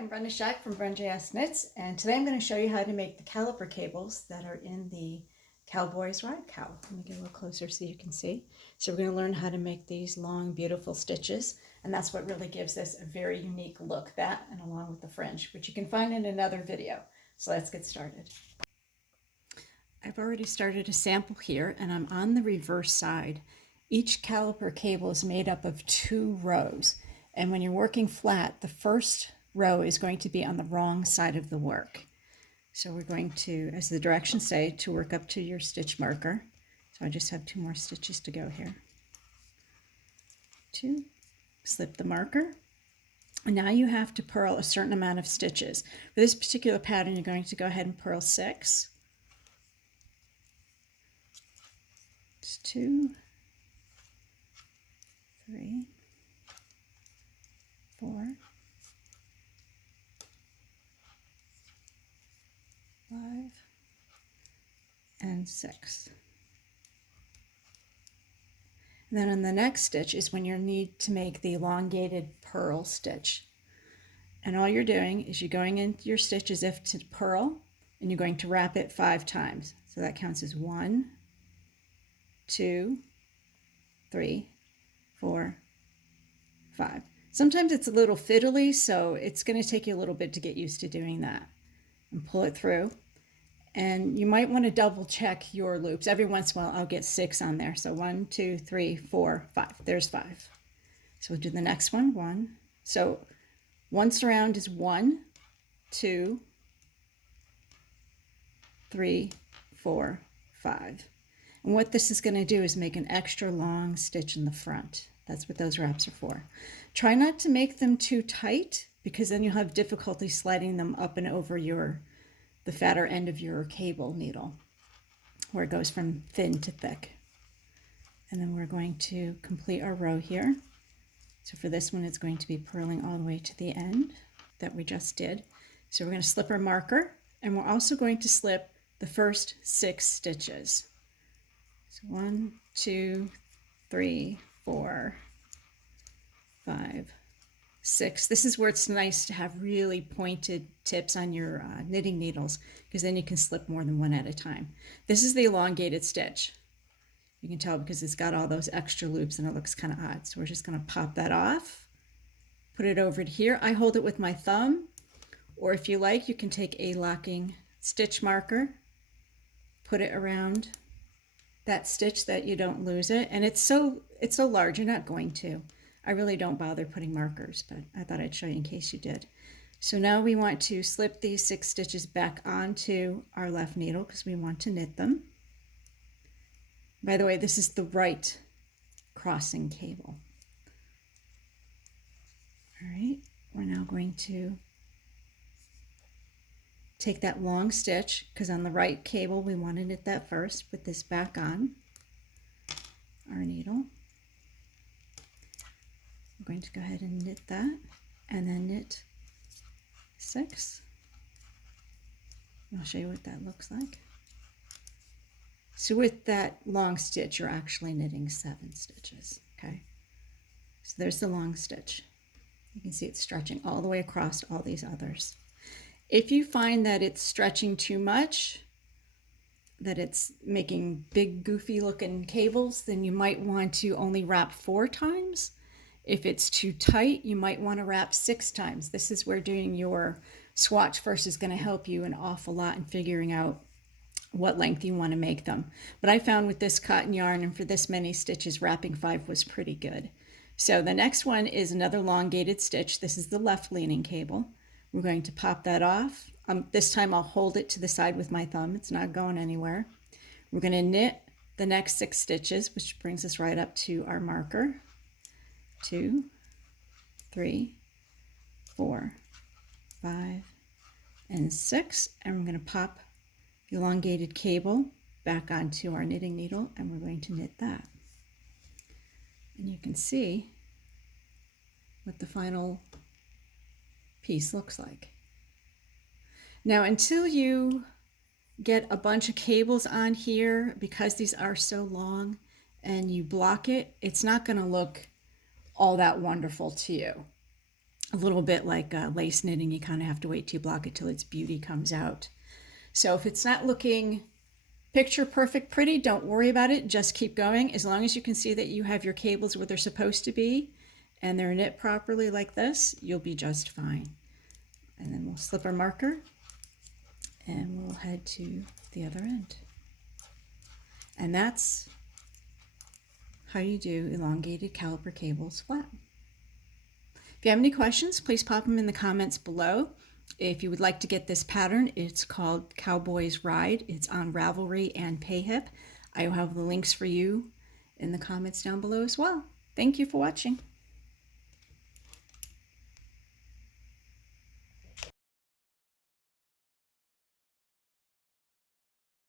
I'm Brenda Schack from BrenJS Knits, and today I'm going to show you how to make the caliper cables that are in the Cowboy's ride cowl. Let me get a little closer so you can see. So we're going to learn how to make these long, beautiful stitches, and that's what really gives this a very unique look, that and along with the fringe, which you can find in another video. So let's get started. I've already started a sample here, and I'm on the reverse side. Each caliper cable is made up of 2 rows, and when you're working flat, the first row is going to be on the wrong side of the work. So we're going to, as the directions say, to work up to your stitch marker. So I just have 2 more stitches to go here. 2, slip the marker. And now you have to purl a certain amount of stitches. For this particular pattern, you're going to go ahead and purl 6. It's 2, 3, 4, 5, and 6. And then on the next stitch is when you need to make the elongated purl stitch. And all you're doing is you're going into your stitch as if to purl, and you're going to wrap it 5 times. So that counts as 1, 2, 3, 4, 5. Sometimes it's a little fiddly, so it's going to take you a little bit to get used to doing that. And pull it through. And you might want to double check your loops. Every once in a while I'll get 6 on there. So 1, 2, 3, 4, 5. There's 5. So we'll do the next one. 1. So once around is 1, 2, 3, 4, 5. And what this is going to do is make an extra long stitch in the front. That's what those wraps are for. Try not to make them too tight, because then you'll have difficulty sliding them up and over the fatter end of your cable needle, where it goes from thin to thick. And then we're going to complete our row here. So for this one, it's going to be purling all the way to the end that we just did. So we're going to slip our marker, and we're also going to slip the first 6 stitches. So 1, 2, 3, 4, 5, 6. This is where it's nice to have really pointed tips on your knitting needles, because then you can slip more than one at a time. This is the elongated stitch. You can tell because it's got all those extra loops and it looks kind of odd. So we're just going to pop that off, put it over to here. I hold it with my thumb, or if you like, you can take a locking stitch marker, put it around that stitch that you don't lose it. And it's so large, you're not going to. I really don't bother putting markers, but I thought I'd show you in case you did. So now we want to slip these 6 stitches back onto our left needle because we want to knit them. By the way, this is the right crossing cable. All right, we're now going to take that long stitch, because on the right cable we want to knit that first. Put this back on our needle. I'm going to go ahead and knit that, and then knit 6. I'll show you what that looks like. So with that long stitch, you're actually knitting 7 stitches, okay? So there's the long stitch. You can see it's stretching all the way across all these others. If you find that it's stretching too much, that it's making big goofy looking cables, then you might want to only wrap 4 times. If it's too tight, you might want to wrap 6 times. This is where doing your swatch first is going to help you an awful lot in figuring out what length you want to make them. But I found with this cotton yarn and for this many stitches, wrapping 5 was pretty good. So the next one is another elongated stitch. This is the left leaning cable. We're going to pop that off. This time I'll hold it to the side with my thumb. It's not going anywhere. We're going to knit the next 6 stitches, which brings us right up to our marker. 2, 3, 4, 5, and 6. And we're going to pop the elongated cable back onto our knitting needle, and we're going to knit that. And you can see what the final piece looks like. Now, until you get a bunch of cables on here, because these are so long, and you block it, it's not going to look all that wonderful to you. a little bit like lace knitting. You kind of have to wait till you block it till its beauty comes out. So if it's not looking picture perfect pretty, don't worry about it. Just keep going. As long as you can see that you have your cables where they're supposed to be and they're knit properly like this, you'll be just fine. And then we'll slip our marker and we'll head to the other end. And that's how you do elongated caliper cables flat. If you have any questions, please pop them in the comments below. If you would like to get this pattern, it's called Cowboy's Ride. It's on Ravelry and Payhip. I will have the links for you in the comments down below as well. Thank you for watching.